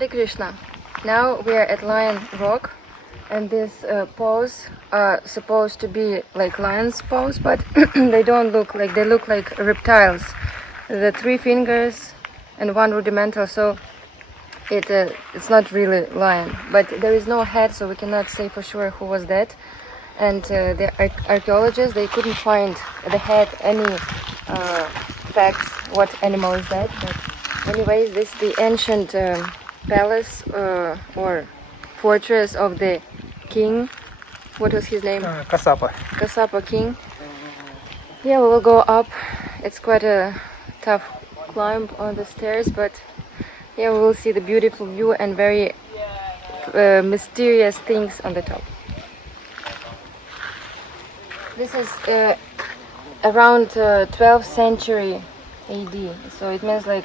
Hare Krishna. Now we are at Lion Rock, and this pose are supposed to be like lion's pose, but they don't look like, they look like reptiles. The 3 fingers and 1 rudimental, so it's not really lion. But there is no head, so we cannot say for sure who was that. And the archaeologists, they couldn't find the head, any facts what animal is that. But anyways, this is the ancient palace or fortress of the king. What was his name? Kṛṣṇa king. Yeah, we will go up. It's quite a tough climb on the stairs, but yeah, we will see the beautiful view and very mysterious things on the top. This is around 12th century AD, so it means like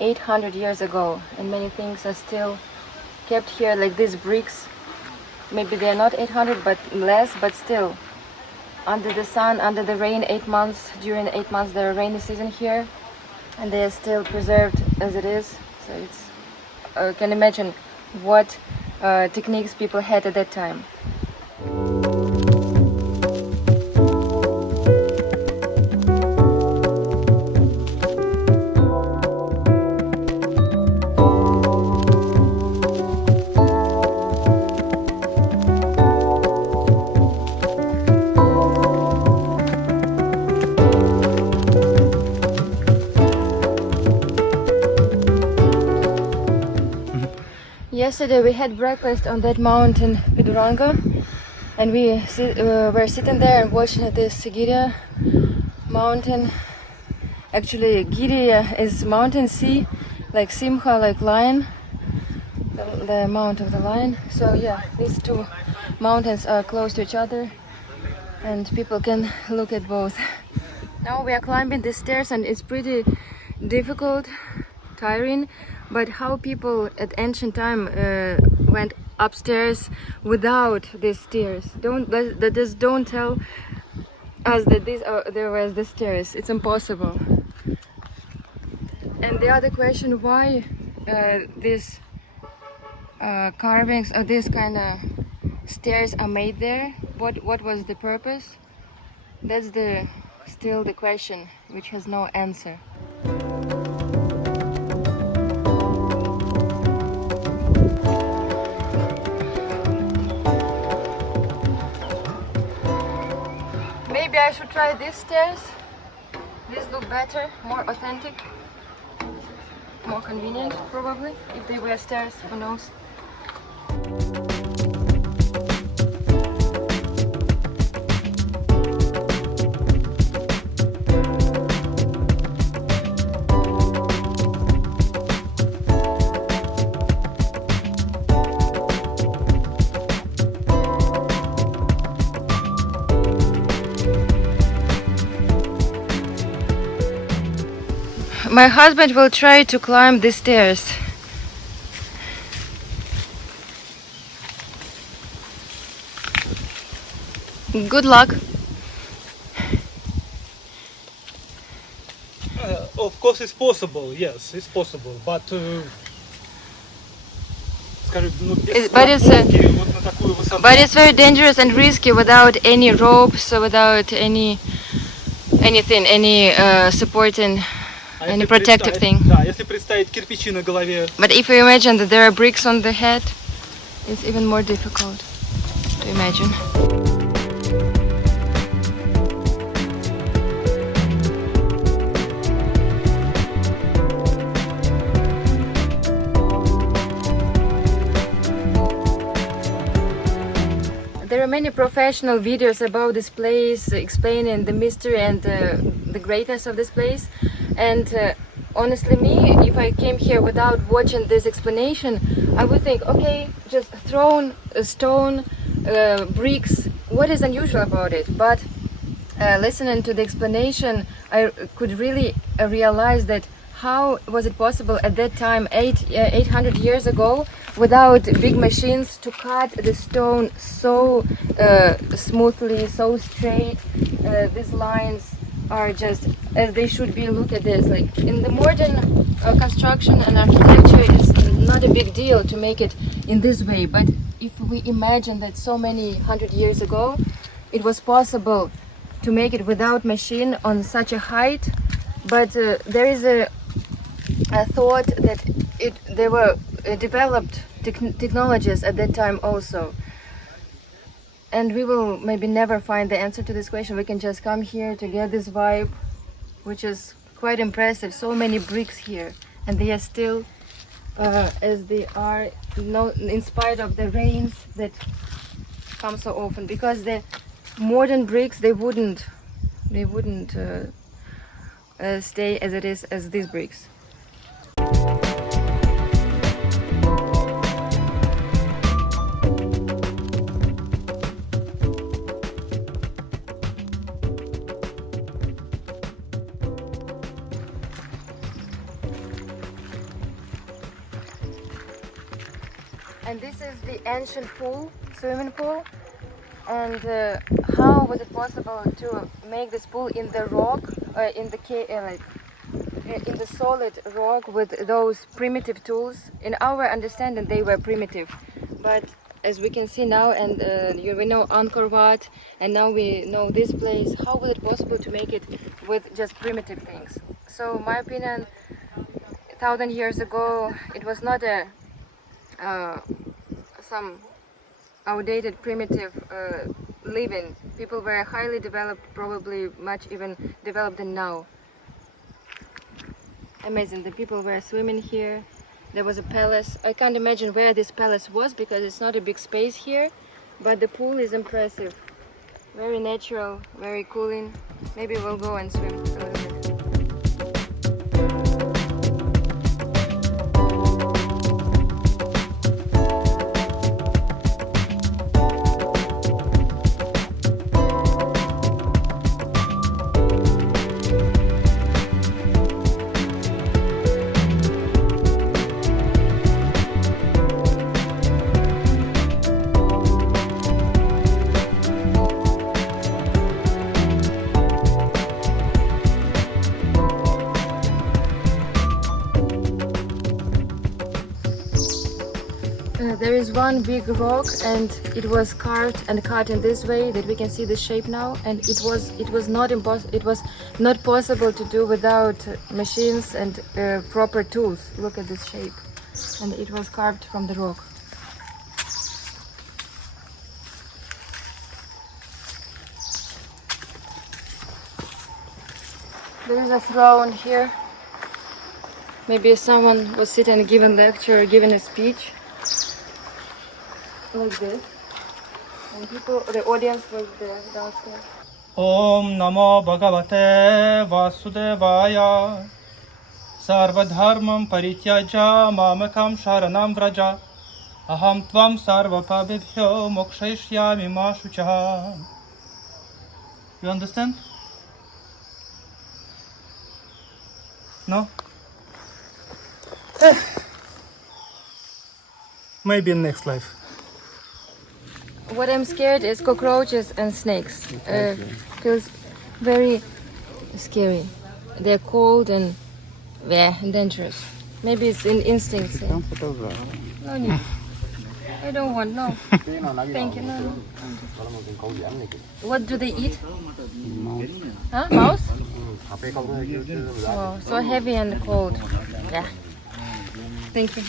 800 years ago, and many things are still kept here, like these bricks. Maybe they are not 800 but less, but still under the sun, under the rain, 8 months, during 8 months there are rainy season here, and they are still preserved as it is. So it's can imagine what techniques people had at that time. Yesterday we had breakfast on that mountain, Peduranga, and we were sitting there and watching this Sigiriya mountain. Actually, Giriya is mountain sea, like Simha, like lion, the mount of the lion. So yeah, these 2 mountains are close to each other, and people can look at both. Now we are climbing the stairs, and it's pretty difficult, tiring. But how people at ancient time went upstairs without these stairs? Don't tell us that there was the stairs. It's impossible. And the other question, why these carvings or this kind of stairs are made there? What was the purpose? That's still the question which has no answer. Maybe I should try these stairs. These look better, more authentic, more convenient probably. If they were stairs, who knows. My husband will try to climb the stairs. Good luck. Of course it's possible, yes, it's possible, but it's very dangerous and risky without any ropes, without anything, any supporting, any protective thing. But if you imagine that there are bricks on the head, it's even more difficult to imagine. There are many professional videos about this place, explaining the mystery and the greatness of this place. And honestly, if I came here without watching this explanation, I would think, okay, just thrown a stone, bricks, what is unusual about it? But listening to the explanation, I could really realize that how was it possible at that time, 800 years ago, without big machines to cut the stone so smoothly, so straight. These lines are just as they should be. Look at this. Like in the modern construction and architecture, it's not a big deal to make it in this way. But if we imagine that so many 100 years ago, it was possible to make it without machine on such a height, but there is a thought that there were developed technologies at that time also. And we will maybe never find the answer to this question. We can just come here to get this vibe, which is quite impressive. So many bricks here, and they are still as they are, in spite of the rains that come so often. Because the modern bricks, they wouldn't stay as it is as these bricks. And this is the ancient swimming pool. And how was it possible to make this pool in the rock, in the solid rock with those primitive tools? In our understanding, they were primitive, but as we can see now, and we know Angkor Wat, and now we know this place. How was it possible to make it with just primitive things? So, in my opinion, 1,000 years ago, it was not some outdated, primitive living. People were highly developed, probably much even developed than now. Amazing. The people were swimming here. There was a palace. I can't imagine where this palace was because it's not a big space here, but the pool is impressive. Very natural, very cooling. Maybe we'll go and swim a little bit. There is one big rock, and it was carved and cut in this way that we can see the shape now. And it was not possible to do without machines and proper tools. Look at this shape, and it was carved from the rock. There is a throne here. Maybe someone was sitting and giving lecture, giving a speech. Like this, and the audience was there downstairs. Om Namo Bhagavate Vasudevaya Sarvadharmam Parityaja Mamakam Sharanam Vraja Aham Tvam Sarvapabhibhyo Mokshayishyami Ma Shuchaha. You understand? No? Maybe in next life. What I'm scared is cockroaches and snakes. Feels very scary. They're cold and dangerous. Maybe it's in instincts. No need. I don't want, no. Thank you, no. What do they eat? Huh? Mouse? Oh, so heavy and cold. Yeah. Thank you.